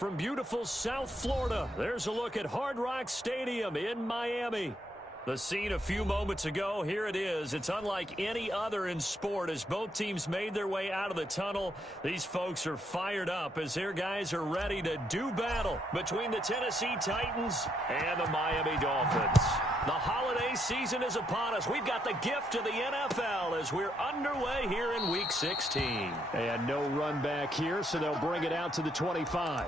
from beautiful South Florida, there's a look at Hard Rock Stadium in Miami. The scene a few moments ago, here it is. It's unlike any other in sport as both teams made their way out of the tunnel. These folks are fired up as their guys are ready to do battle between the Tennessee Titans and the Miami Dolphins. The holiday season is upon us. We've got the gift of the NFL as we're underway here in Week 16. And no run back here, so they'll bring it out to the 25.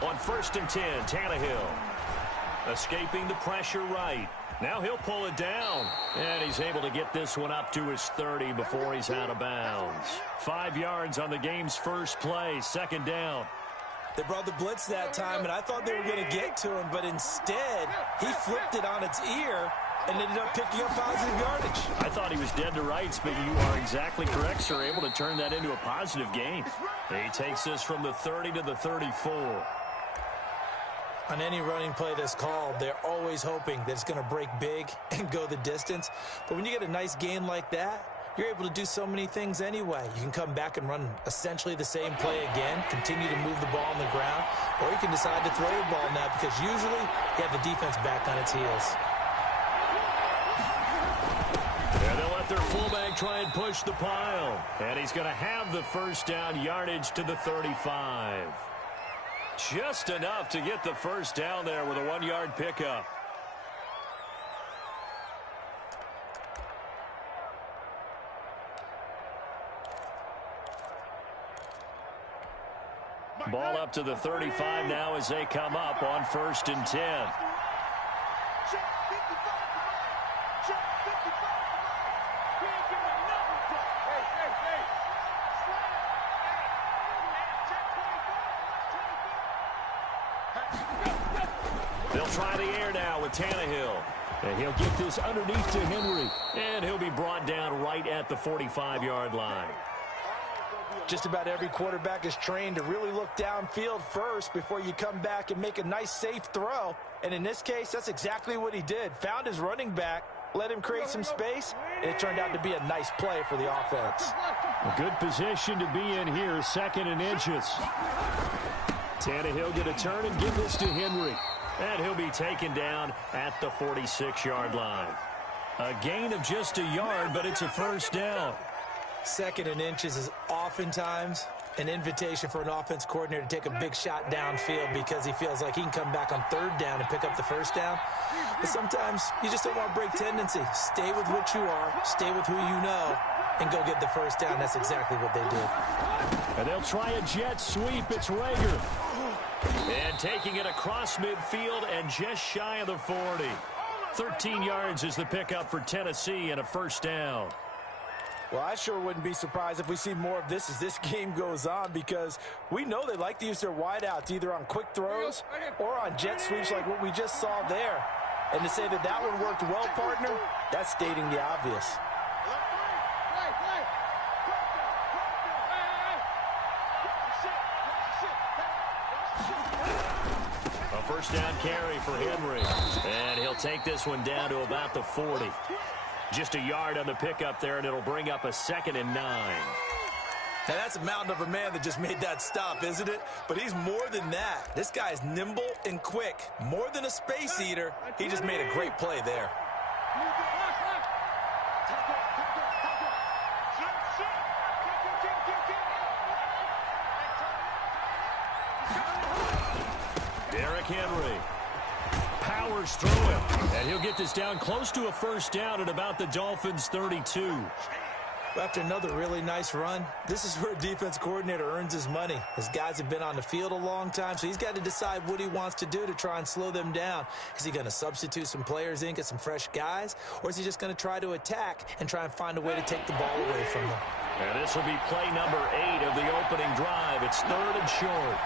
On 1st and 10, Tannehill escaping the pressure right. Now he'll pull it down, and he's able to get this one up to his 30 before he's out of bounds. 5 yards on the game's first play, 2nd down. They brought the blitz that time, and I thought they were going to get to him, but instead he flipped it on its ear and ended up picking up positive yardage. I thought he was dead to rights, but you are exactly correct, sir. Able to turn that into a positive gain. He takes this from the 30 to the 34. On any running play that's called, they're always hoping that it's going to break big and go the distance. But when you get a nice gain like that, you're able to do so many things anyway. You can come back and run essentially the same play again, continue to move the ball on the ground, or you can decide to throw the ball now because usually you have the defense back on its heels. And they'll let their fullback try and push the pile. And he's going to have the first down yardage to the 35. Just enough to get the first down there with a 1-yard pickup. Ball up to the 35 now as they come up on 1st and 10. They'll try the air now with Tannehill. And he'll get this underneath to Henry. And he'll be brought down right at the 45-yard line. Just about every quarterback is trained to really look downfield first before you come back and make a nice, safe throw. And in this case, that's exactly what he did. Found his running back, let him create some space, and it turned out to be a nice play for the offense. A good position to be in here, 2nd and inches. Tannehill get a turn and give this to Henry. And he'll be taken down at the 46-yard line. A gain of just a yard, but it's a first down. 2nd and inches is oftentimes an invitation for an offense coordinator to take a big shot downfield because he feels like he can come back on 3rd down and pick up the first down. But sometimes you just don't want to break tendency. Stay with what you are, stay with who you know, and go get the first down. That's exactly what they did. And they'll try a jet sweep. It's Rager. And taking it across midfield and just shy of the 40. 13 yards is the pickup for Tennessee and a first down. Well, I sure wouldn't be surprised if we see more of this as this game goes on because we know they like to use their wideouts either on quick throws or on jet sweeps like what we just saw there. And to say that that one worked well, partner, that's stating the obvious. A first down carry for Henry. And he'll take this one down to about the 40. Just a yard on the pickup there, and it'll bring up a 2nd and 9. Now, that's a mountain of a man that just made that stop, isn't it? But he's more than that. This guy's nimble and quick. More than a space eater, he just made a great play there. Derrick Henry powers through him, and he'll get this down close to a first down at about the Dolphins' 32. After another really nice run, this is where a defense coordinator earns his money. His guys have been on the field a long time, so he's got to decide what he wants to do to try and slow them down. Is he going to substitute some players in, get some fresh guys, or is he just going to try to attack and try and find a way to take the ball away from them? And this will be play number 8 of the opening drive. It's 3rd and short.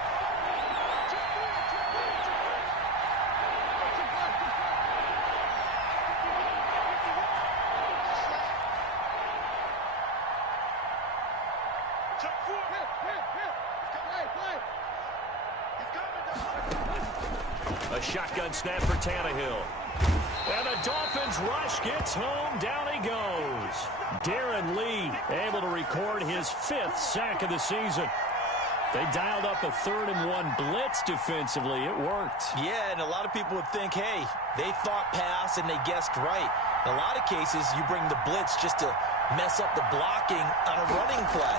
A shotgun snap for Tannehill. And the Dolphins rush gets home. Down he goes. Darren Lee able to record his 5th sack of the season. They dialed up a 3rd and 1 blitz defensively. It worked. Yeah, and a lot of people would think, hey, they thought pass and they guessed right. In a lot of cases, you bring the blitz just to mess up the blocking on a running play.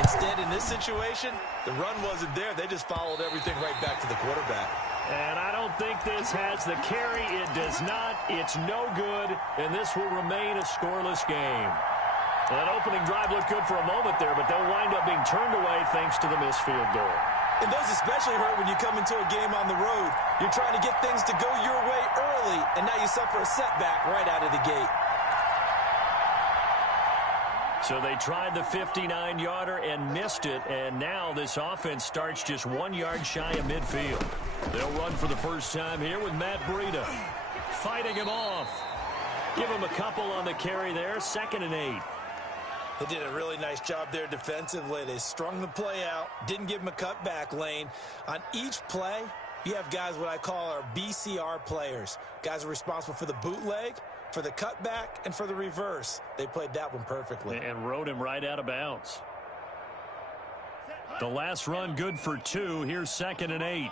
Instead, in this situation, the run wasn't there. They just followed everything right back to the quarterback. And I don't think this has the carry. It does not. It's no good, and this will remain a scoreless game. That opening drive looked good for a moment there, but they'll wind up being turned away thanks to the missed field goal. And those especially hurt when you come into a game on the road. You're trying to get things to go your way early, and now you suffer a setback right out of the gate. So they tried the 59-yarder and missed it, and now this offense starts just 1 yard shy of midfield. They'll run for the first time here with Matt Breida. Fighting him off. Give him a couple on the carry there. 2nd and 8. They did a really nice job there defensively. They strung the play out, didn't give him a cutback lane. On each play, you have guys what I call our BCR players. Guys are responsible for the bootleg, for the cutback, and for the reverse. They played that one perfectly. And rode him right out of bounds. The last run good for 2. Here's 2nd and 8.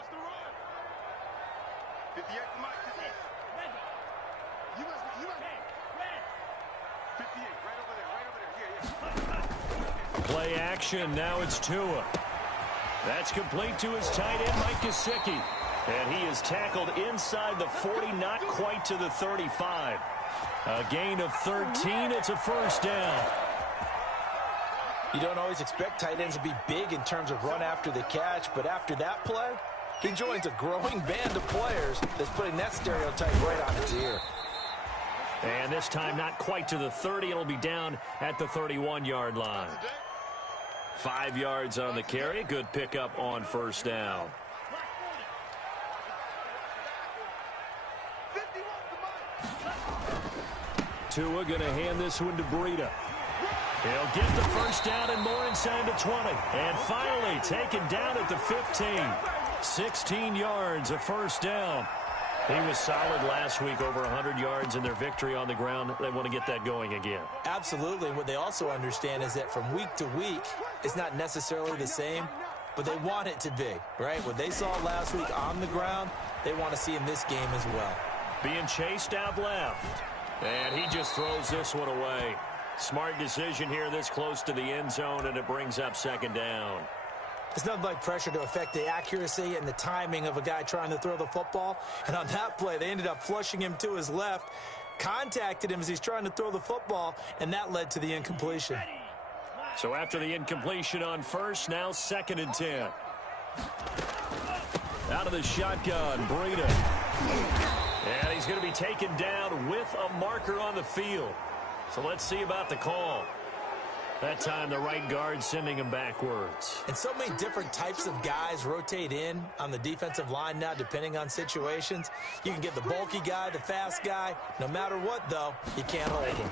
Play action. Now it's Tua. That's complete to his tight end, Mike Gesicki. And he is tackled inside the 40, not quite to the 35. A gain of 13. It's a first down. You don't always expect tight ends to be big in terms of run after the catch, but after that play, he joins a growing band of players that's putting that stereotype right on its ear. And this time not quite to the 30. It'll be down at the 31-yard line. 5 yards on the carry. Good pickup on first down. Tua going to hand this one to Breida. He'll get the first down and more inside the 20. And finally taken down at the 15. 16 yards, a first down. He was solid last week, over 100 yards in their victory on the ground. They want to get that going again. Absolutely. And what they also understand is that from week to week, it's not necessarily the same, but they want it to be, right? What they saw last week on the ground, they want to see in this game as well. Being chased out left. And he just throws this one away. Smart decision here this close to the end zone, and it brings up 2nd down. It's nothing like pressure to affect the accuracy and the timing of a guy trying to throw the football. And on that play, they ended up flushing him to his left, contacted him as he's trying to throw the football, and that led to the incompletion. So after the incompletion on first, now 2nd and 10. Out of the shotgun, Breida. And he's going to be taken down with a marker on the field. So let's see about the call. That time the right guard sending him backwards. And so many different types of guys rotate in on the defensive line now depending on situations. You can get the bulky guy, the fast guy. No matter what, though, you can't hold him.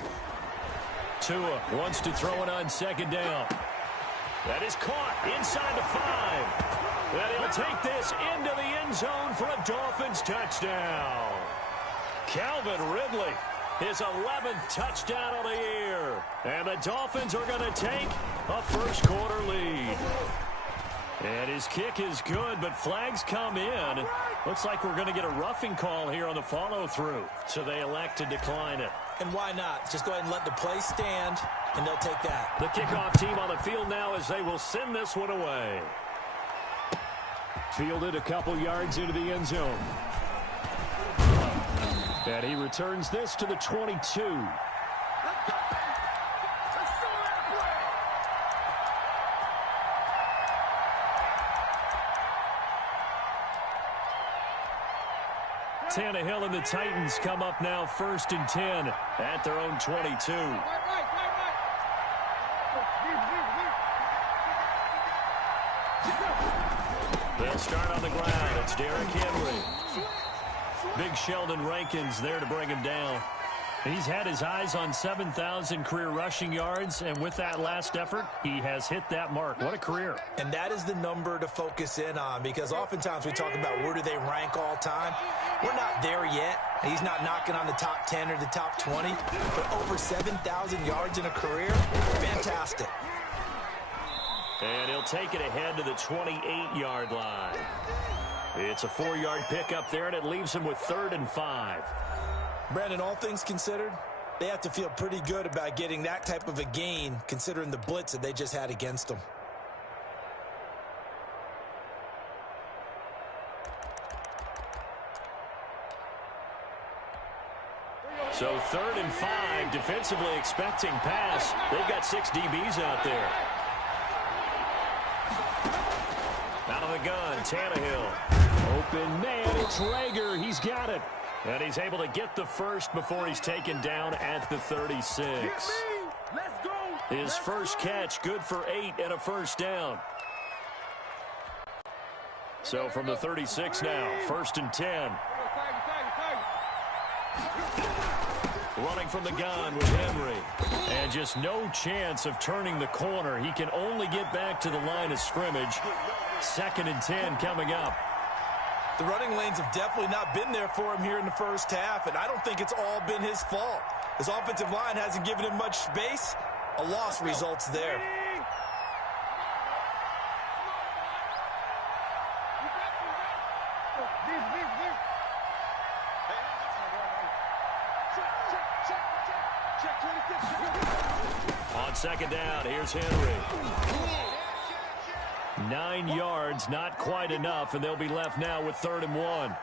Tua wants to throw it on 2nd down. That is caught inside the 5. And he'll take this into the end zone for a Dolphins touchdown. Calvin Ridley, his 11th touchdown of the year. And the Dolphins are going to take a first-quarter lead. And his kick is good, but flags come in. Looks like we're going to get a roughing call here on the follow-through. So they elect to decline it. And why not? Just go ahead and let the play stand, and they'll take that. The kickoff team on the field now as they will send this one away. Fielded a couple yards into the end zone. And he returns this to the 22. Tannehill and the Titans come up now 1st and 10 at their own 22. They'll start on the ground. It's Derrick Henry. Big Sheldon Rankins there to bring him down. He's had his eyes on 7,000 career rushing yards, and with that last effort, he has hit that mark. What a career. And that is the number to focus in on, because oftentimes we talk about where do they rank all time. We're not there yet. He's not knocking on the top 10 or the top 20, but over 7,000 yards in a career, fantastic. And he'll take it ahead to the 28-yard line. It's a 4-yard pickup there, and it leaves him with 3rd and 5. Brandon, all things considered, they have to feel pretty good about getting that type of a gain, considering the blitz that they just had against them. So 3rd and 5, defensively expecting pass. They've got 6 DBs out there. Out of the gun, Tannehill. Open man, it's Reagor. He's got it. And he's able to get the first before he's taken down at the 36. His first catch, good for 8 and a first down. So from the 36 now, 1st and 10. Running from the gun with Henry. And just no chance of turning the corner. He can only get back to the line of scrimmage. 2nd and 10 coming up. The running lanes have definitely not been there for him here in the first half, and I don't think it's all been his fault. His offensive line hasn't given him much space. A loss results there. On 2nd down, here's Henry. 9 yards, not quite enough, and they'll be left now with 3rd and 1.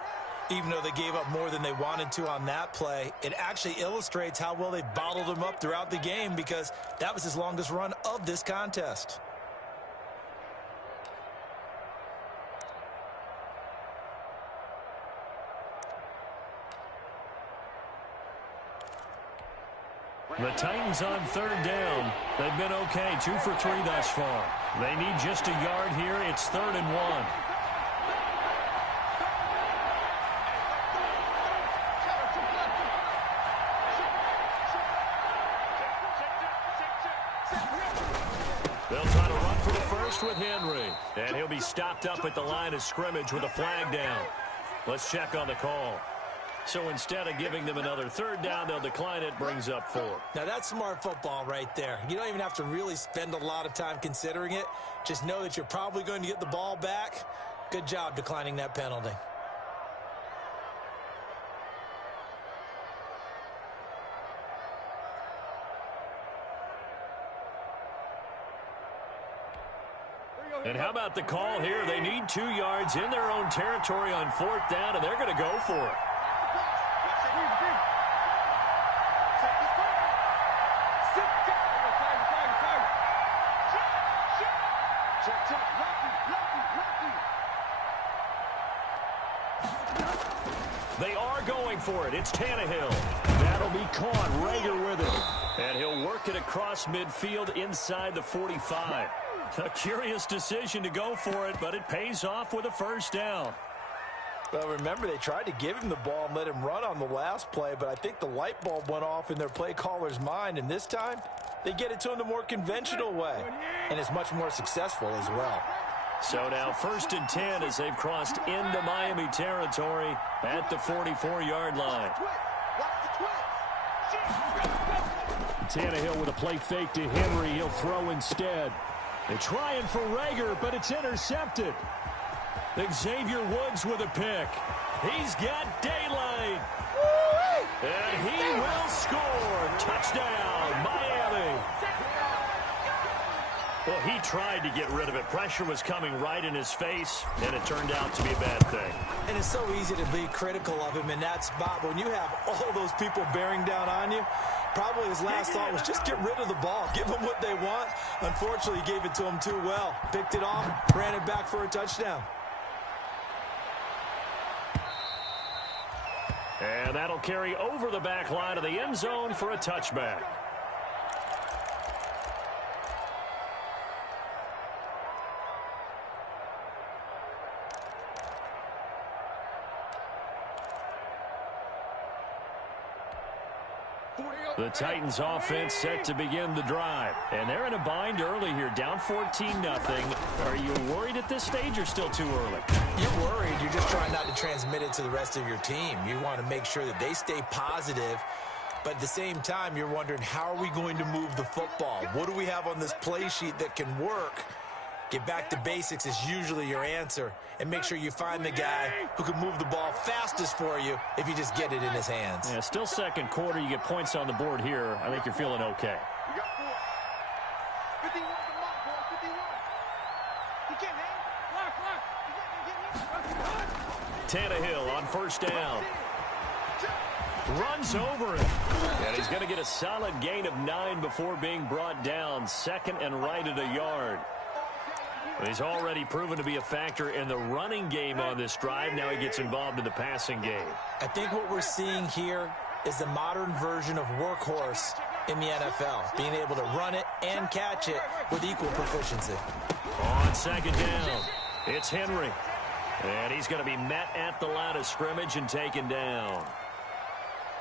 Even though they gave up more than they wanted to on that play, it actually illustrates how well they bottled him up throughout the game, because that was his longest run of this contest. The Titans on 3rd down. They've been okay, 2 for 3 thus far. They need just a yard here. It's 3rd and 1. They'll try to run for the first with Henry. And he'll be stopped up at the line of scrimmage with a flag down. Let's check on the call. So instead of giving them another 3rd down, they'll decline it, brings up 4. Now that's smart football right there. You don't even have to really spend a lot of time considering it. Just know that you're probably going to get the ball back. Good job declining that penalty. And how about the call here? They need 2 yards in their own territory on 4th down, and they're going to go for it. They are going for it. It's Tannehill. That'll be caught. Reagor with it. And he'll work it across midfield inside the 45. A curious decision to go for it, but it pays off with a first down. Well, remember, they tried to give him the ball and let him run on the last play, but I think the light bulb went off in their play caller's mind, and this time they get it to him the more conventional way, and it's much more successful as well. So now 1st and 10 as they've crossed into Miami territory at the 44-yard line. Tannehill with a play fake to Henry. He'll throw instead. They're trying for Reagor, but it's intercepted. Xavier Woods with a pick. He's got daylight. And he will score. Touchdown, Miami. Well, he tried to get rid of it. Pressure was coming right in his face, and it turned out to be a bad thing. And it's so easy to be critical of him in that spot. When you have all those people bearing down on you, probably his last thought was just get rid of the ball. Give them what they want. Unfortunately, he gave it to them too well. Picked it off, ran it back for a touchdown. And that'll carry over the back line of the end zone for a touchback. The Titans offense set to begin the drive. And they're in a bind early here, down 14-0. Are you worried at this stage or still too early? You're worried. You're just trying not to transmit it to the rest of your team. You want to make sure that they stay positive. But at the same time, you're wondering, how are we going to move the football? What do we have on this play sheet that can work? Get back to basics is usually your answer. And make sure you find the guy who can move the ball fastest for you if you just get it in his hands. Yeah, still second quarter. You get points on the board here. I think you're feeling okay. You got 4. 51 to mark, boy. 51. He can't hang. Tannehill on first down. Runs over it. And he's going to get a solid gain of 9 before being brought down. Second and right at a yard. He's already proven to be a factor in the running game on this drive. Now he gets involved in the passing game. I think what we're seeing here is the modern version of workhorse in the NFL, being able to run it and catch it with equal proficiency. On second down, it's Henry. And he's going to be met at the line of scrimmage and taken down.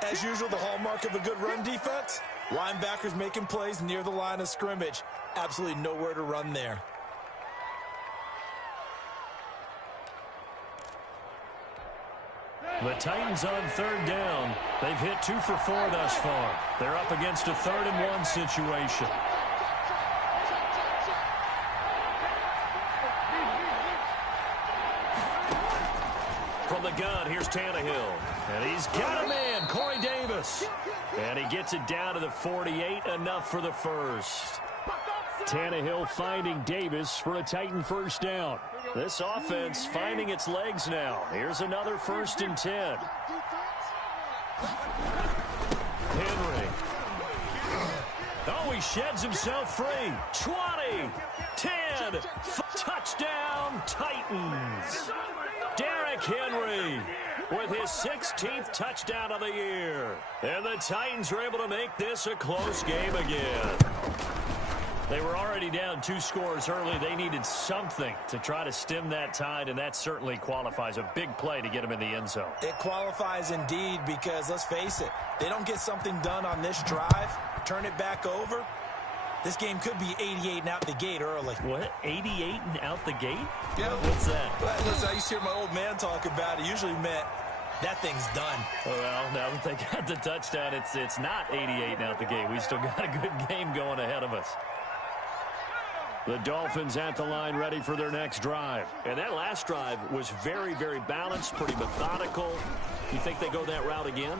As usual, the hallmark of a good run defense, linebackers making plays near the line of scrimmage. Absolutely nowhere to run there. The Titans on third down. They've hit 2 for 4 thus far. They're up against a 3rd and 1 situation. From the gun, here's Tannehill. And he's got a man, Corey Davis. And he gets it down to the 48, enough for the first. Tannehill finding Davis for a Titan first down. This offense finding its legs now. Here's another 1st and 10. Henry. Oh, he sheds himself free. 20, 10, touchdown Titans. Derrick Henry with his 16th touchdown of the year. And the Titans are able to make this a close game again. They were already down 2 scores early. They needed something to try to stem that tide, and that certainly qualifies. A big play to get them in the end zone. It qualifies indeed because, let's face it, they don't get something done on this drive, turn it back over, this game could be 88 and out the gate early. What? 88 and out the gate? Yeah. What's that? Well, listen, I used to hear my old man talk about it. Usually meant that thing's done. Well, now that they got the touchdown, it's not 88 and out the gate. We still got a good game going ahead of us. The Dolphins at the line ready for their next drive. And that last drive was very, very balanced, pretty methodical. You think they go that route again?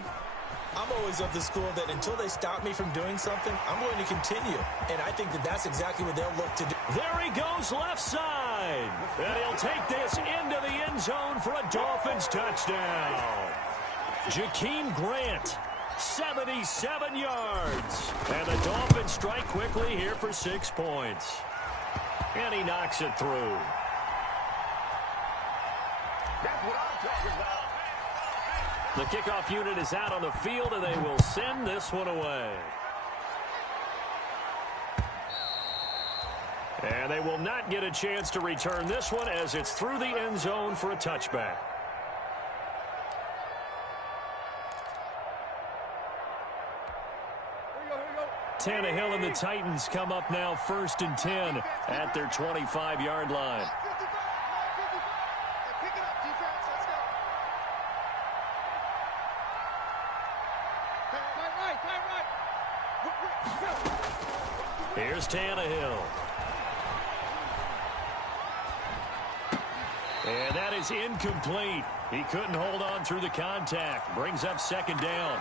I'm always of the school that until they stop me from doing something, I'm going to continue. And I think that that's exactly what they'll look to do. There he goes left side. And he'll take this into the end zone for a Dolphins touchdown. Jakeem Grant, 77 yards. And the Dolphins strike quickly here for 6 points. And he knocks it through. That's what I'm talking about. The kickoff unit is out on the field, and they will send this one away. And they will not get a chance to return this one as it's through the end zone for a touchback. Tannehill and the Titans come up now 1st and 10 at their 25-yard line. Here's Tannehill. And that is incomplete. He couldn't hold on through the contact. Brings up 2nd down.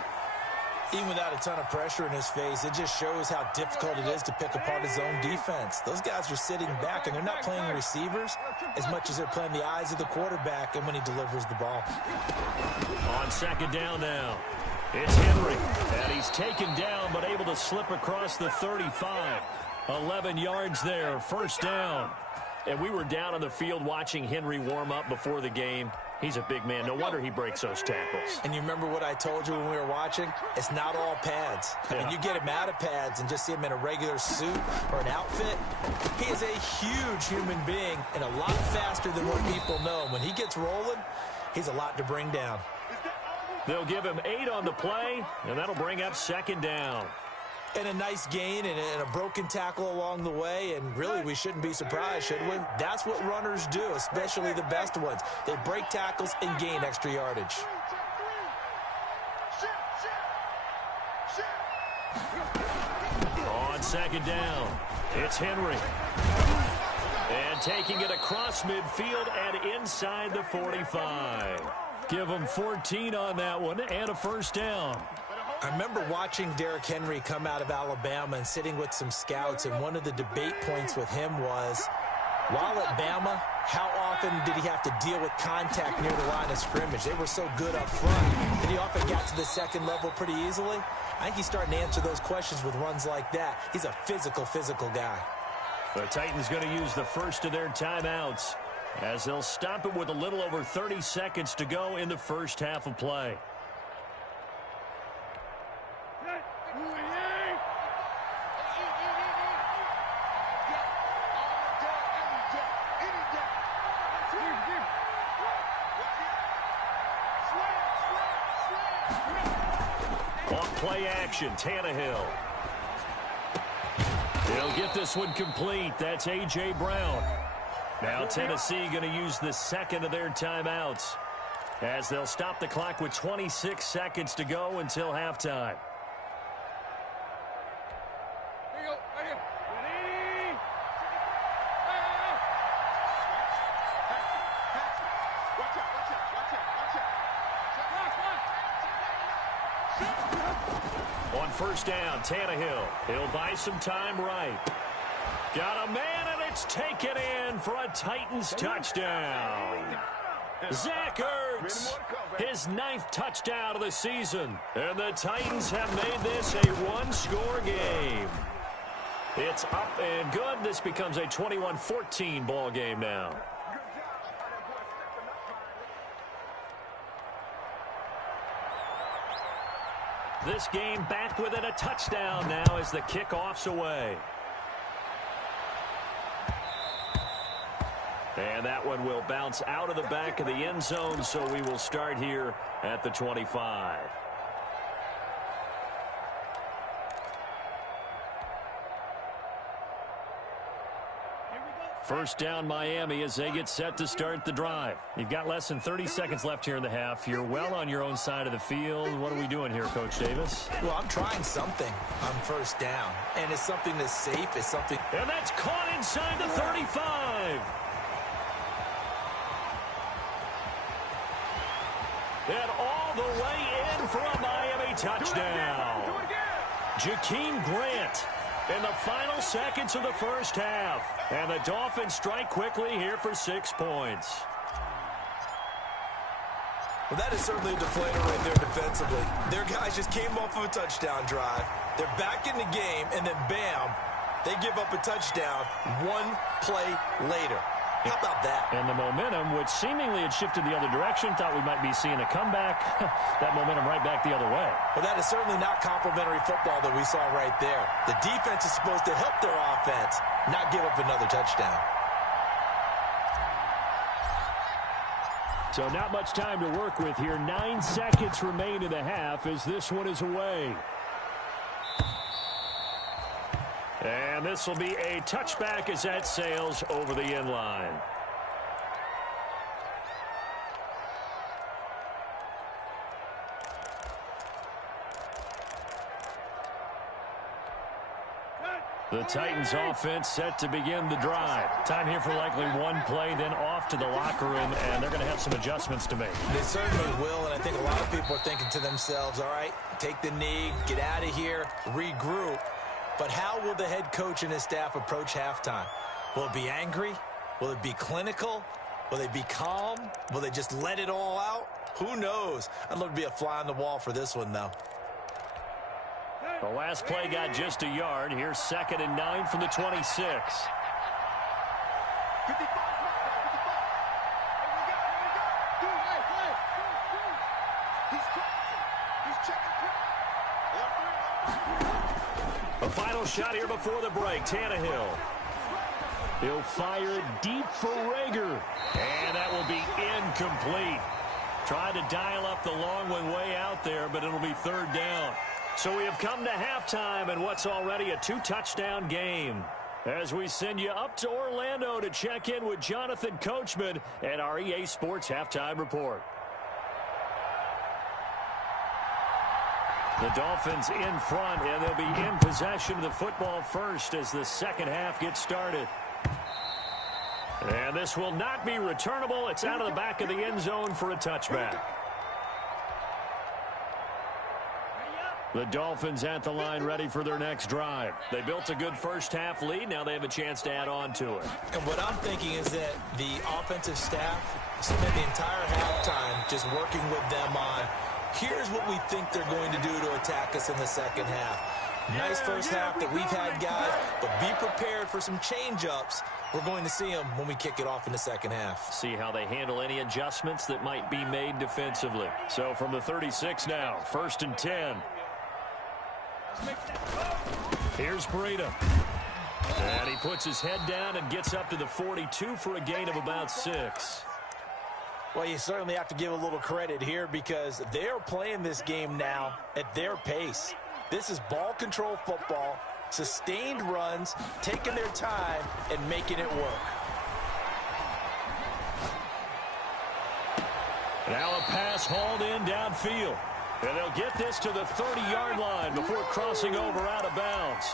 Even without a ton of pressure in his face, it just shows how difficult it is to pick apart his own defense. Those guys are sitting back, and they're not playing receivers as much as they're playing the eyes of the quarterback and when he delivers the ball. On 2nd down now, it's Henry. And he's taken down but able to slip across the 35. 11 yards there, 1st down. And we were down on the field watching Henry warm up before the game. He's a big man. No wonder he breaks those tackles. And you remember what I told you when we were watching? It's not all pads. I mean, you get him out of pads and just see him in a regular suit or an outfit. He is a huge human being and a lot faster than what people know. When he gets rolling, he's a lot to bring down. They'll give him 8 on the play, and that'll bring up 2nd down. And a nice gain and a broken tackle along the way, and really we shouldn't be surprised, should we? That's what runners do, especially the best ones. They break tackles and gain extra yardage. On 2nd down, it's Henry. And taking it across midfield and inside the 45. Give him 14 on that one and a 1st down. I remember watching Derrick Henry come out of Alabama and sitting with some scouts, and one of the debate points with him was, while at Bama, how often did he have to deal with contact near the line of scrimmage? They were so good up front that he often got to the 2nd level pretty easily. I think he's starting to answer those questions with runs like that. He's a physical guy. The Titans going to use the first of their timeouts as they'll stop it with a little over 30 seconds to go in the first half of play. On play action, Tannehill. He'll get this one complete. That's A.J. Brown. Now Tennessee going to use the 2nd of their timeouts as they'll stop the clock with 26 seconds to go until halftime. On 1st down, Tannehill. He'll buy some time right. Got a man, and it's taken in for a Titans touchdown. Zach Ertz, his 9th touchdown of the season. And the Titans have made this a one-score game. It's up and good. This becomes a 21-14 ball game now. This game back within a touchdown now as the kickoff's away. And that one will bounce out of the back of the end zone, so we will start here at the 25. First down, Miami, as they get set to start the drive. You've got less than 30 seconds left here in the half. You're well on your own side of the field. What are we doing here, Coach Davis? Well, I'm trying something on 1st down, and it's something that's safe. It's something. And that's caught inside the 35. And all the way in for a Miami touchdown. Jakeem Grant in the final seconds of the first half. And the Dolphins strike quickly here for 6 points. Well, that is certainly a deflator right there defensively. Their guys just came off of a touchdown drive. They're back in the game, and then bam, they give up a touchdown 1 play later. How about that? And the momentum, which seemingly had shifted the other direction, thought we might be seeing a comeback. That momentum right back the other way. Well, that is certainly not complimentary football that we saw right there. The defense is supposed to help their offense, not give up another touchdown. So not much time to work with here. 9 seconds remain in the half as this one is away. And this will be a touchback as that sails over the end line. The Titans offense set to begin the drive. Time here for likely 1 play, then off to the locker room, and they're going to have some adjustments to make. They certainly will, and I think a lot of people are thinking to themselves, all right, take the knee, get out of here, regroup. But how will the head coach and his staff approach halftime? Will it be angry? Will it be clinical? Will they be calm? Will they just let it all out? Who knows? I'd love to be a fly on the wall for this one, though. The last play got just a yard. Here's 2nd and 9 from the 26. A final shot here before the break. Tannehill. He'll fire deep for Reagor. And that will be incomplete. Tried to dial up the long one way out there, but it'll be third down. So we have come to halftime in what's already a 2-touchdown game. As we send you up to Orlando to check in with Jonathan Coachman and our EA Sports Halftime Report. The Dolphins in front, and they'll be in possession of the football first as the second half gets started. And this will not be returnable. It's out of the back of the end zone for a touchback. The Dolphins at the line ready for their next drive. They built a good first half lead. Now they have a chance to add on to it. And what I'm thinking is that the offensive staff spent the entire halftime just working with them on, here's what we think they're going to do to attack us in the second half. Nice first half that we've had, guys, but be prepared for some change-ups. We're going to see them when we kick it off in the second half. See how they handle any adjustments that might be made defensively. So from the 36 now, 1st and 10. Here's Breida. And he puts his head down and gets up to the 42 for a gain of about 6. Well, you certainly have to give a little credit here because they're playing this game now at their pace. This is ball control football, sustained runs, taking their time, and making it work. Now a pass hauled in downfield. And they'll get this to the 30-yard line before crossing over out of bounds.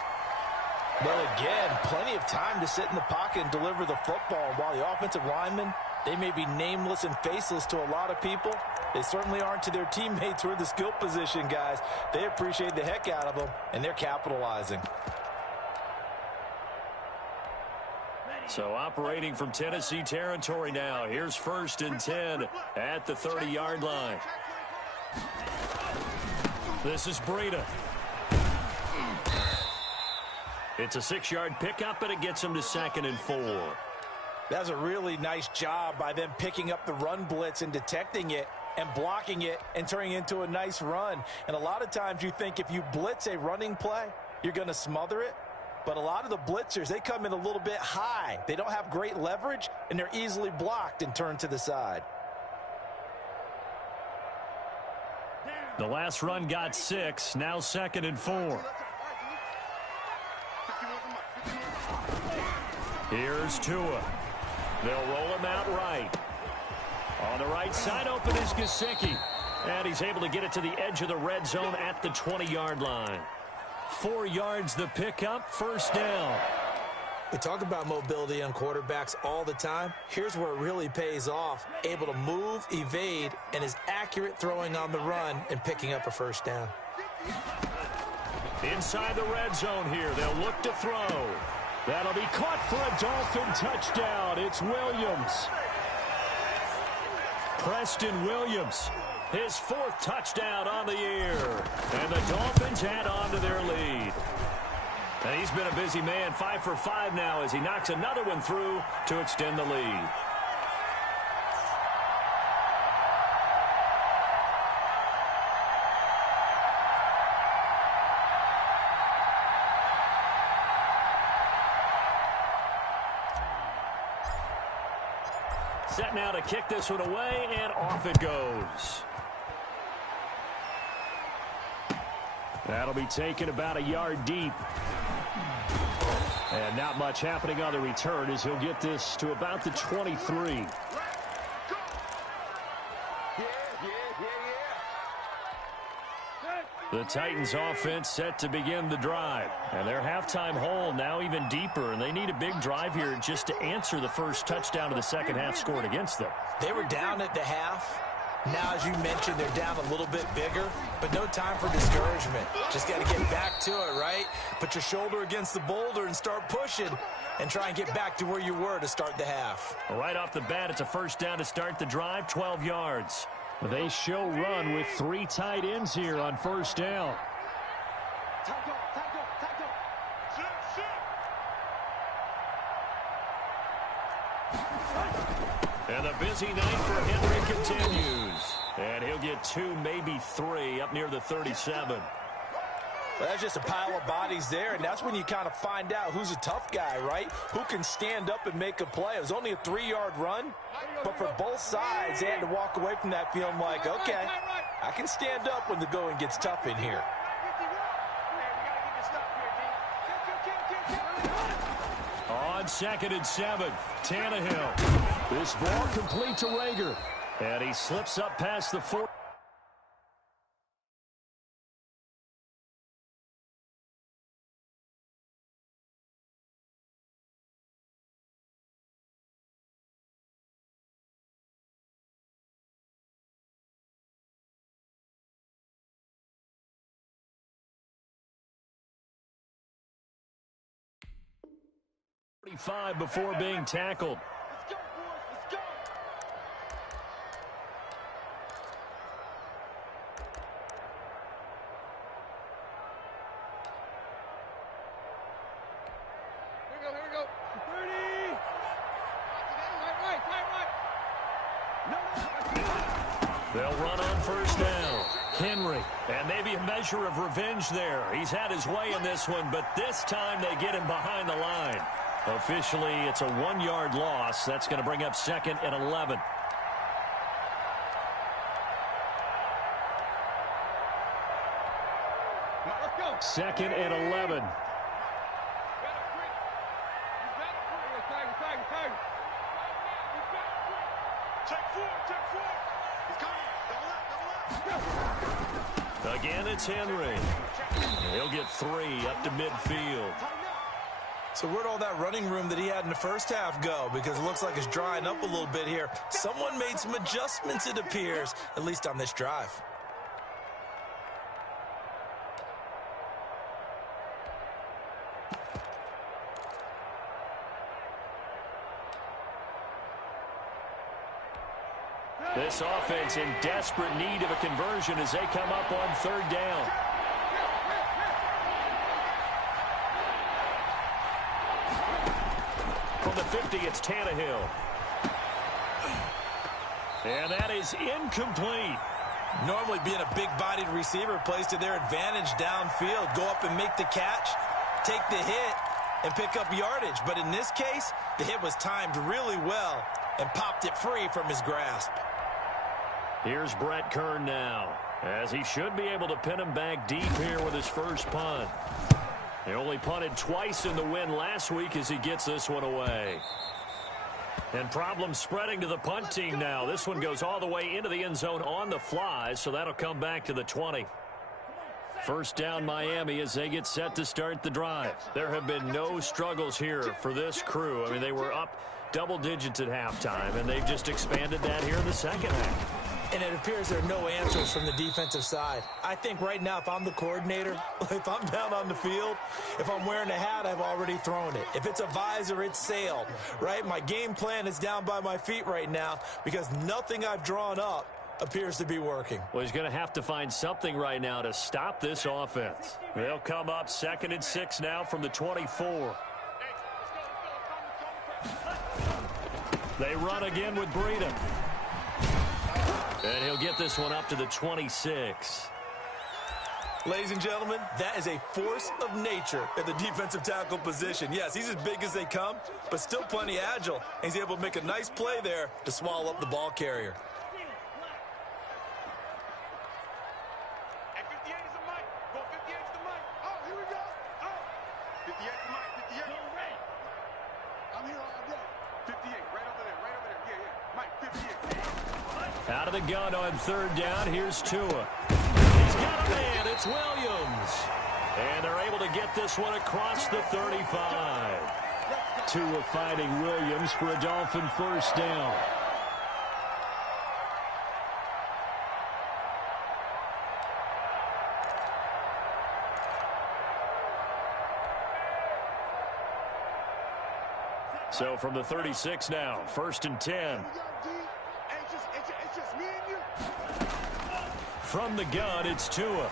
Well, again, plenty of time to sit in the pocket and deliver the football. While the offensive linemen, they may be nameless and faceless to a lot of people, they certainly aren't to their teammates who are the skill position guys. They appreciate the heck out of them, and they're capitalizing. So operating from Tennessee territory now. Here's 1st and 10 at the 30-yard line. This is Breida. It's a 6-yard pickup, but it them to 2nd and 4. That's a really nice job by them picking up the run blitz and detecting it and blocking it and turning it into a nice run. And a lot of times you think if you blitz a running play, you're going to smother it. But a lot of the blitzers, they come in a little bit high. They don't have great leverage, and they're easily blocked and turned to the side. The last run got 6. Now 2nd and 4. Here's Tua. They'll roll him out right. On the right side, open is Gesicki. And he's able to get it to the edge of the red zone at the 20-yard line. 4 yards the pickup, 1st down. We talk about mobility on quarterbacks all the time. Here's where it really pays off. Able to move, evade, and is accurate throwing on the run and picking up a 1st down. Inside the red zone here, they'll look to throw. That'll be caught for a Dolphin touchdown. It's Williams. Preston Williams, his 4th touchdown on the year. And the Dolphins add on to their lead. And he's been a busy man, 5 for 5 now as he knocks another one through to extend the lead. Set now to kick this one away, and off it goes. That'll be taken about a yard deep. And not much happening on the return as he'll get this to about the 23. The Titans offense set to begin the drive. And their halftime hole now even deeper. And they need a big drive here just to answer the first touchdown of the second half scored against them. They were down at the half. Now, as you mentioned, they're down a little bit bigger, but no time for discouragement. Just got to get back to it, right? Put your shoulder against the boulder and start pushing and try and get back to where you were to start the half. Right off the bat, it's a 1st down to start the drive, 12 yards. They show run with 3 tight ends here on 1st down. And the busy night for Henry continues. And he'll get 2, maybe 3 up near the 37. Well, that's just a pile of bodies there, and that's when you kind of find out who's a tough guy, right? Who can stand up and make a play. It was only a 3-yard run, but for both sides, they had to walk away from that feeling like, okay, I can stand up when the going gets tough in here. On 2nd and 7, Tannehill. This ball complete to Rager. And he slips up past the 4. Before being tackled. Let's go, boys. Let's go. Here we go. 30. Right. They'll run on 1st down. Henry, and maybe a measure of revenge there. He's had his way in this one, but this time they get him behind the line. Officially, it's a 1-yard loss. That's going to bring up 2nd and 11. Let's go. 2nd and 11. Again, it's Henry. He'll get 3 up to midfield. So where'd all that running room that he had in the first half go? Because it looks like it's drying up a little bit here. Someone made some adjustments, it appears, at least on this drive. This offense in desperate need of a conversion as they come up on 3rd down. From the 50, it's Tannehill. And that is incomplete. Normally being a big-bodied receiver plays to their advantage downfield. Go up and make the catch, take the hit, and pick up yardage. But in this case, the hit was timed really well and popped it free from his grasp. Here's Brett Kern now, as he should be able to pin him back deep here with his first punt. He only punted twice in the win last week as he gets this one away. And problems spreading to the punt team now. This one goes all the way into the end zone on the fly, so that'll come back to the 20. 1st down Miami as they get set to start the drive. There have been no struggles here for this crew. I mean, they were up double digits at halftime, and they've just expanded that here in the second half. And it appears there are no answers from the defensive side. I think right now, if I'm the coordinator, if I'm down on the field, if I'm wearing a hat, I've already thrown it. If it's a visor, it's sailed, right? My game plan is down by my feet right now because nothing I've drawn up appears to be working. Well, he's going to have to find something right now to stop this offense. They'll come up 2nd and 6 now from the 24. They run again with Breida. And he'll get this one up to the 26. Ladies and gentlemen, that is a force of nature at the defensive tackle position. Yes, he's as big as they come, but still plenty agile. He's able to make a nice play there to swallow up the ball carrier. Hey, 58 is the mic. Go 58 is the mic. Oh, here we go. Oh. 58 is the mic. 58. I'm here all day. 58, right over there. Yeah. Mike, 58. Out of the gun on 3rd down. Here's Tua. He's got a man. It's Williams. And they're able to get this one across the 35. Tua fighting Williams for a Dolphin 1st down. So from the 36 now, 1st and 10. It's just me and you. From the gun, it's Tua.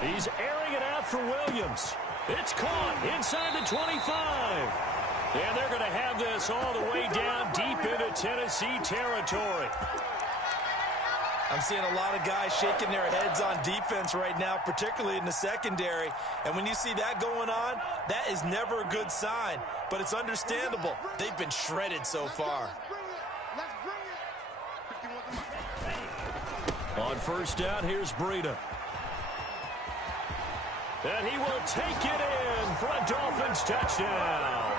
He's airing it out for Williams. It's caught inside the 25. And they're going to have this all the way down deep into Tennessee territory. I'm seeing a lot of guys shaking their heads on defense right now, particularly in the secondary. And when you see that going on, that is never a good sign. But it's understandable. They've been shredded so far. On first down, here's Breida. And he will take it in for a Dolphins touchdown.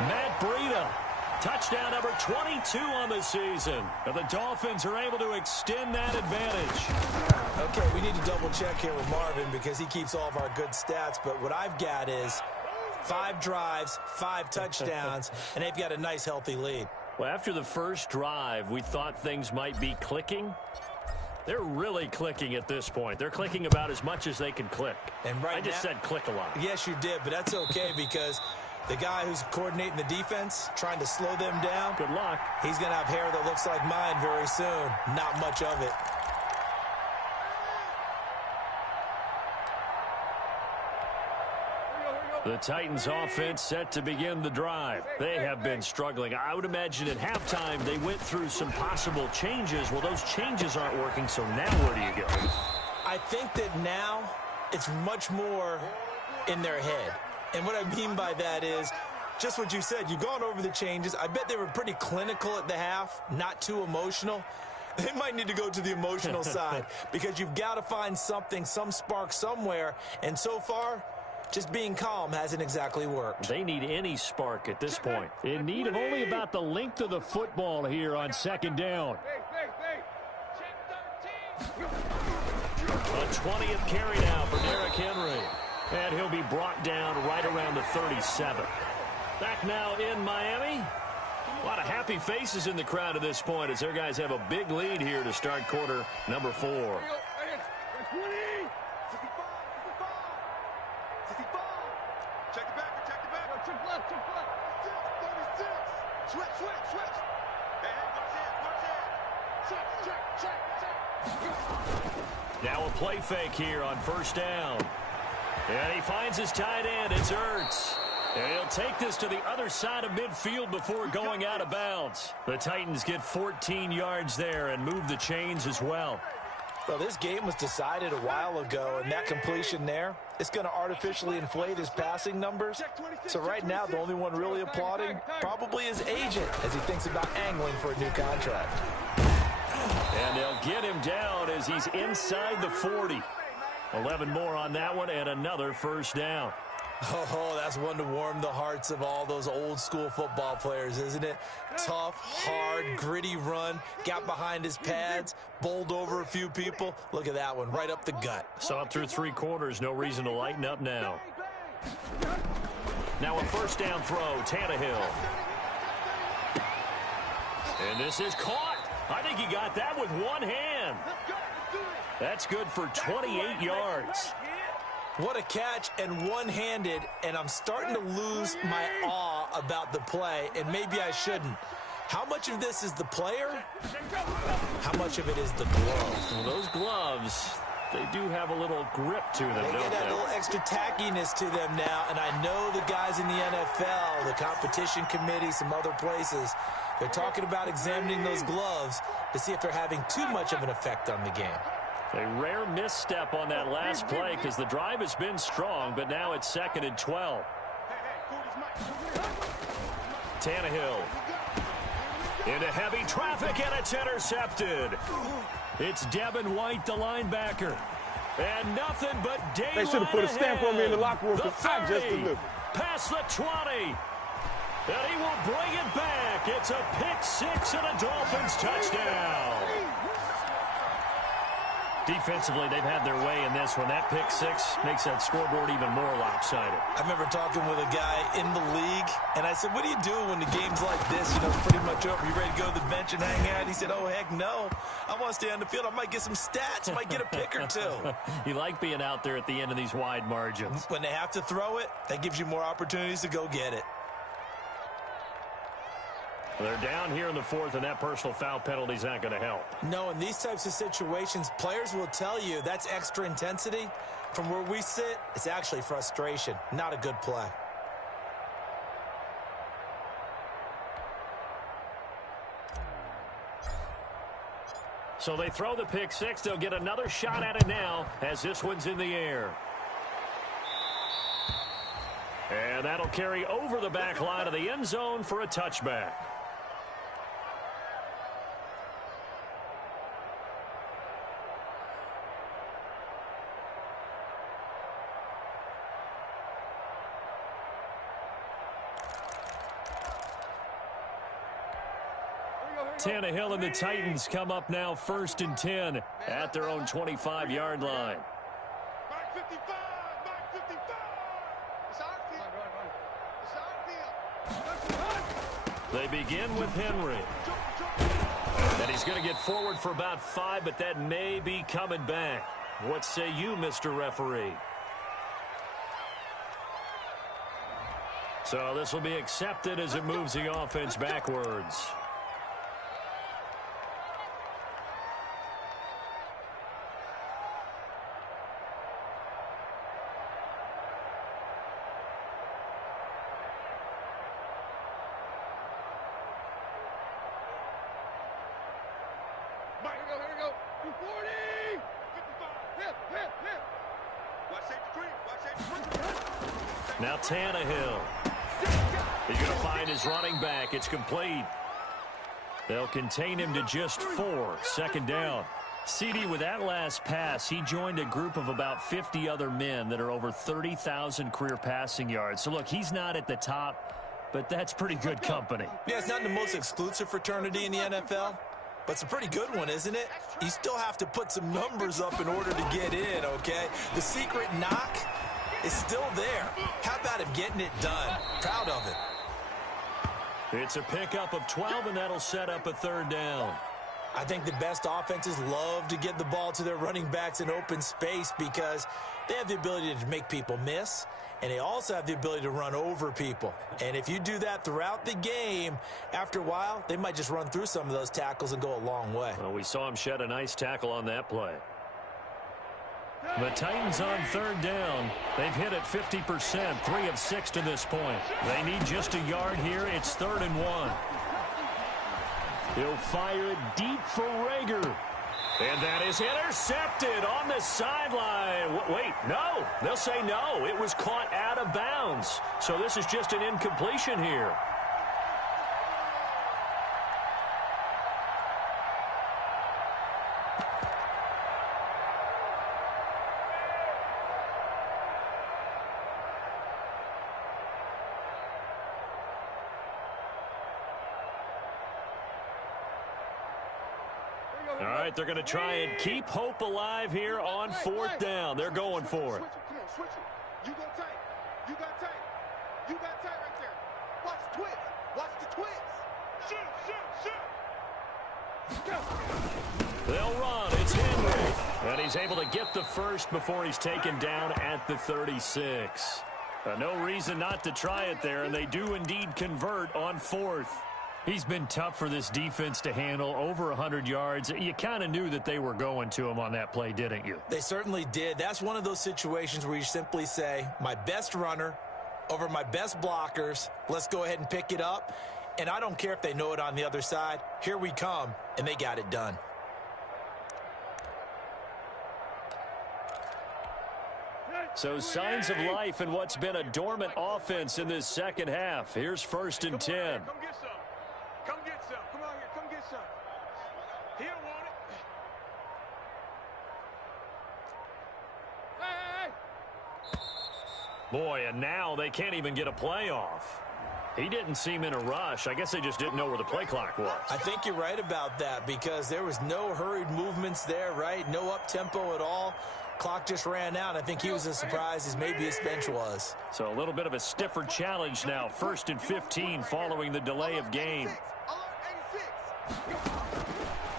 Matt Breida, touchdown number 22 on the season. And the Dolphins are able to extend that advantage. Okay, we need to double check here with Marvin because he keeps all of our good stats. But what I've got is 5 drives, 5 touchdowns, and they've got a nice, healthy lead. Well, after the first drive, we thought things might be clicking. They're really clicking at this point. They're clicking about as much as they can click. And right I just said click a lot. Yes, you did, but that's okay because the guy who's coordinating the defense, trying to slow them down, good luck. He's going to have hair that looks like mine very soon. Not much of it. The Titans offense set to begin the drive. They have been struggling. I would imagine at halftime they went through some possible changes. Well, those changes aren't working, so now where do you go? I think that now it's much more in their head. And what I mean by that is just what you said. You've gone over the changes. I bet they were pretty clinical at the half, not too emotional. They might need to go to the emotional side because you've got to find something, some spark somewhere. And so far, just being calm hasn't exactly worked. They need any spark at this point. In need of only about the length of the football here on second down. A 20th carry now for Derrick Henry. And he'll be brought down right around the 37. Back now in Miami. A lot of happy faces in the crowd at this point as their guys have a big lead here to start quarter number 4. Now a play fake here on first down. And he finds his tight end. It's Ertz. And he'll take this to the other side of midfield before going out of bounds. The Titans get 14 yards there and move the chains as well. Well, this game was decided a while ago, and that completion there, it's going to artificially inflate his passing numbers. So right now, the only one really applauding probably his agent as he thinks about angling for a new contract. And they'll get him down as he's inside the 40. 11 more on that one and another first down. Oh, that's one to warm the hearts of all those old school football players, isn't it? Tough, hard, gritty run, got behind his pads, bowled over a few people. Look at that one, right up the gut. Saw it through 3 quarters, no reason to lighten up now. Now a first down throw, Tannehill. And this is caught. I think he got that with one hand. That's good for 28 yards. What a catch and one-handed, and I'm starting to lose my awe about the play, and maybe I shouldn't. How much of this is the player? How much of it is the glove? Well, those gloves, they do have a little grip to them, don't they? They get that little extra tackiness to them now, and I know the guys in the NFL, the competition committee, some other places, they're talking about examining those gloves to see if they're having too much of an effect on the game. A rare misstep on that last play because the drive has been strong, but now it's 2nd and 12. Tannehill into heavy traffic, and it's intercepted. It's Devin White, the linebacker. And nothing but daylight They should have put a stamp on me in the locker room the because I just delivered. Past the 20. And he will bring it back. It's a pick 6 and a Dolphins touchdown. Defensively, they've had their way in this one. That pick 6 makes that scoreboard even more lopsided. I remember talking with a guy in the league, and I said, what do you do when the game's like this? You know, it's pretty much over. You ready to go to the bench and hang out? He said, oh, heck no. I want to stay on the field. I might get some stats. I might get a pick or 2. You like being out there at the end of these wide margins. When they have to throw it, that gives you more opportunities to go get it. They're down here in the 4th, and that personal foul penalty is not going to help. No, in these types of situations, players will tell you that's extra intensity. From where we sit, it's actually frustration, not a good play. So they throw the pick six. They'll get another shot at it now as this one's in the air. And that'll carry over the back line of the end zone for a touchback. Tannehill and the Titans come up now 1st and 10 at their own 25-yard line. Back 55, back 55. It's our field. It's our field. They begin with Henry. And he's going to get forward for about 5, but that may be coming back. What say you, Mr. Referee? So this will be accepted as it moves the offense backwards. Here we go. 240. 55. Hit. Watch safety three. Now Tannehill. He's going to find his running back. It's complete. They'll contain him to just 4. 2nd down. CD, with that last pass, he joined a group of about 50 other men that are over 30,000 career passing yards. So, look, he's not at the top, but that's pretty good company. Yeah, it's not the most exclusive fraternity in the NFL, but it's a pretty good one, isn't it? You still have to put some numbers up in order to get in, okay? The secret knock is still there. How about him getting it done? Proud of it. It's a pickup of 12, and that'll set up a 3rd down. I think the best offenses love to get the ball to their running backs in open space because they have the ability to make people miss, and they also have the ability to run over people. And if you do that throughout the game, after a while, they might just run through some of those tackles and go a long way. Well, we saw him shed a nice tackle on that play. The Titans on 3rd down. They've hit it 50%, 3 of 6 to this point. They need just a yard here. It's 3rd and 1. He'll fire it deep for Reagor. And that is intercepted on the sideline. Wait, no. They'll say no. It was caught out of bounds. So this is just an incompletion here. All right, they're going to try and keep hope alive here on 4th down. They're going for it. Come on, switch it. You go tight. You got tight. You got tight right there. Watch the twist. Watch the twist. Shoot. They'll run. It's Henry. And he's able to get the first before he's taken down at the 36. No reason not to try it there, and they do indeed convert on 4th. He's been tough for this defense to handle, over 100 yards. You kind of knew that they were going to him on that play, didn't you? They certainly did. That's one of those situations where you simply say, my best runner over my best blockers, let's go ahead and pick it up. And I don't care if they know it on the other side. Here we come, and they got it done. So signs of life in what's been a dormant offense in this 2nd half. Here's 1st and 10. Come get some. Come get some. Come on here. Come get some. He don't want it. Hey. Boy, and now they can't even get a play off. He didn't seem in a rush. I guess they just didn't know where the play clock was. I think you're right about that because there was no hurried movements there, right? No up-tempo at all. Clock just ran out. I think he was as surprised as maybe his bench was. So a little bit of a stiffer challenge now. 1st and 15 following the delay of game.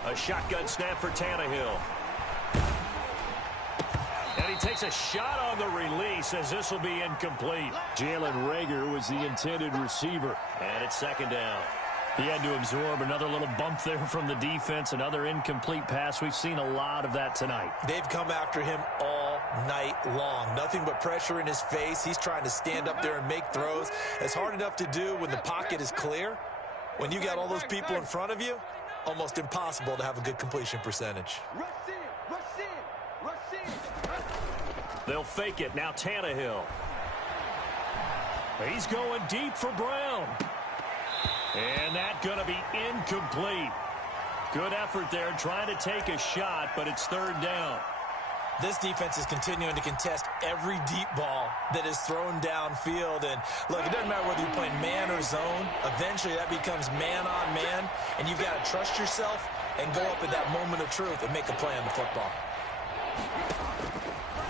A shotgun snap for Tannehill. And he takes a shot on the release as this will be incomplete. Jalen Reagor was the intended receiver. And it's 2nd down. He had to absorb another little bump there from the defense, another incomplete pass. We've seen a lot of that tonight. They've come after him all night long. Nothing but pressure in his face. He's trying to stand up there and make throws. It's hard enough to do when the pocket is clear. When you got all those people in front of you, almost impossible to have a good completion percentage. Rush in, rush in, rush in. They'll fake it. Now Tannehill. He's going deep for Brown. And that's going to be incomplete. Good effort there trying to take a shot, but it's third down. This defense is continuing to contest every deep ball that is thrown downfield. And, look, it doesn't matter whether you're playing man or zone. Eventually, that becomes man-on-man, and you've got to trust yourself and go up at that moment of truth and make a play on the football.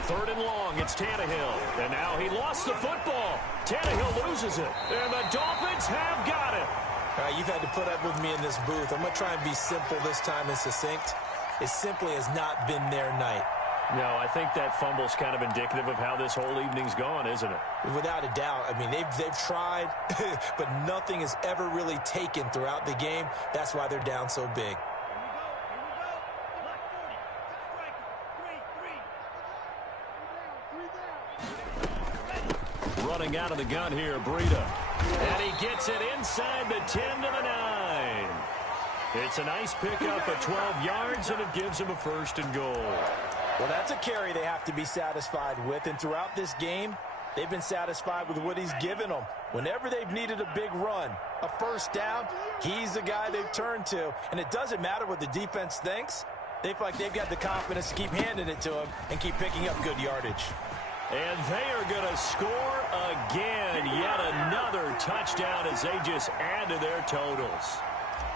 Third and long, it's Tannehill. And now he lost the football. Tannehill loses it. And the Dolphins have got it. All right, you've had to put up with me in this booth. I'm going to try and be simple this time and succinct. It simply has not been their night. No, I think that fumble's kind of indicative of how this whole evening's gone, isn't it? Without a doubt. I mean, they've tried, but nothing is ever really taken throughout the game. That's why they're down so big. Running out of the gun here, Breida. And he gets it inside the 10 to the 9. It's a nice pickup of 12 yards, and it gives him a first and goal. Well, that's a carry they have to be satisfied with. And throughout this game, they've been satisfied with what he's given them. Whenever they've needed a big run, a first down, he's the guy they've turned to. And it doesn't matter what the defense thinks. They feel like they've got the confidence to keep handing it to him and keep picking up good yardage. And they are going to score again. Yet another touchdown as they just add to their totals.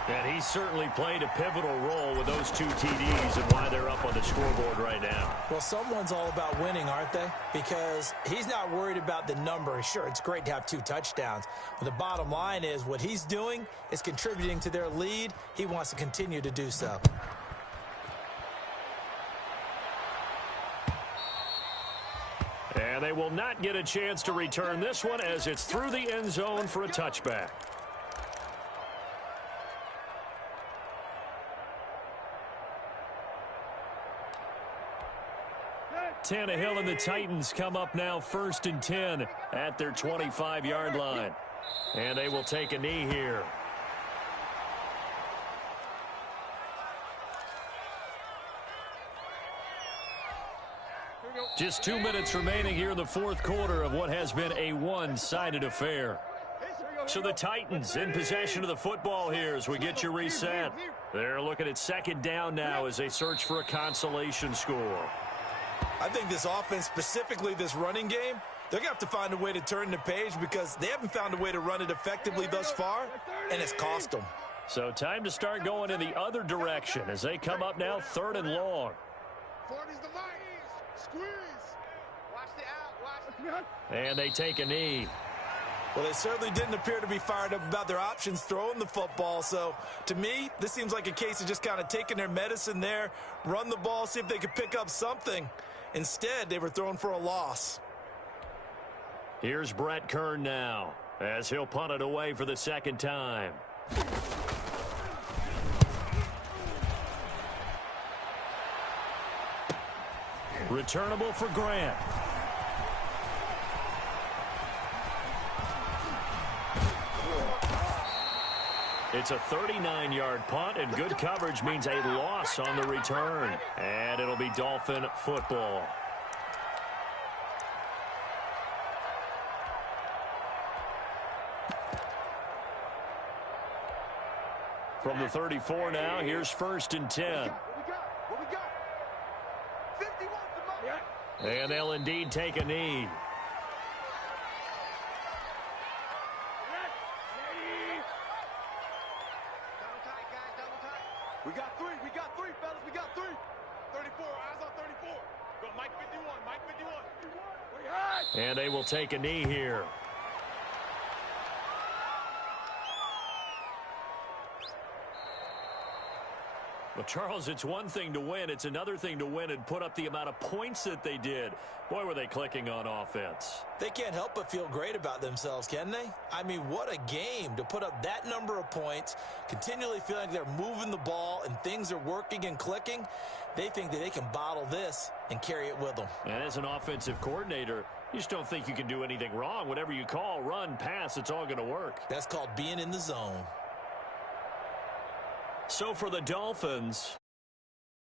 And he certainly played a pivotal role with those two TDs and why they're up on the scoreboard right now. Well, someone's all about winning, aren't they? Because he's not worried about the number. Sure, it's great to have 2 touchdowns. But the bottom line is what he's doing is contributing to their lead. He wants to continue to do so. And they will not get a chance to return this one as it's through the end zone for a touchback. Tannehill and the Titans come up now 1st and 10 at their 25-yard line. And they will take a knee here. Just 2 minutes remaining here in the fourth quarter of what has been a one-sided affair. So the Titans in possession of the football here as we get you reset. They're looking at second down now as they search for a consolation score. I think this offense, specifically this running game, they're going to have to find a way to turn the page because they haven't found a way to run it effectively thus far, and it's cost them. So time to start going in the other direction as they come up now 3rd and long. 40's the mic. Squeeze. Watch the out. Watch the... And they take a knee. Well, they certainly didn't appear to be fired up about their options throwing the football. So, to me, this seems like a case of just kind of taking their medicine there, run the ball, see if they could pick up something. Instead, they were thrown for a loss. Here's Brett Kern now as he'll punt it away for the second time. Returnable for Grant. It's a 39-yard punt, and good coverage means a loss on the return. And it'll be Dolphin football. From the 34 now, here's 1st and 10. What we got? 51 to my... And they'll indeed take a knee. We got three, fellas. We got three. 34, eyes on 34. Go, Mike 51, Mike 51. And they will take a knee here. Well, Charles, it's one thing to win. It's another thing to win and put up the amount of points that they did. Boy, were they clicking on offense. They can't help but feel great about themselves, can they? I mean, what a game to put up that number of points, continually feeling like they're moving the ball and things are working and clicking. They think that they can bottle this and carry it with them. And as an offensive coordinator, you just don't think you can do anything wrong. Whatever you call, run, pass, it's all going to work. That's called being in the zone. So for the Dolphins,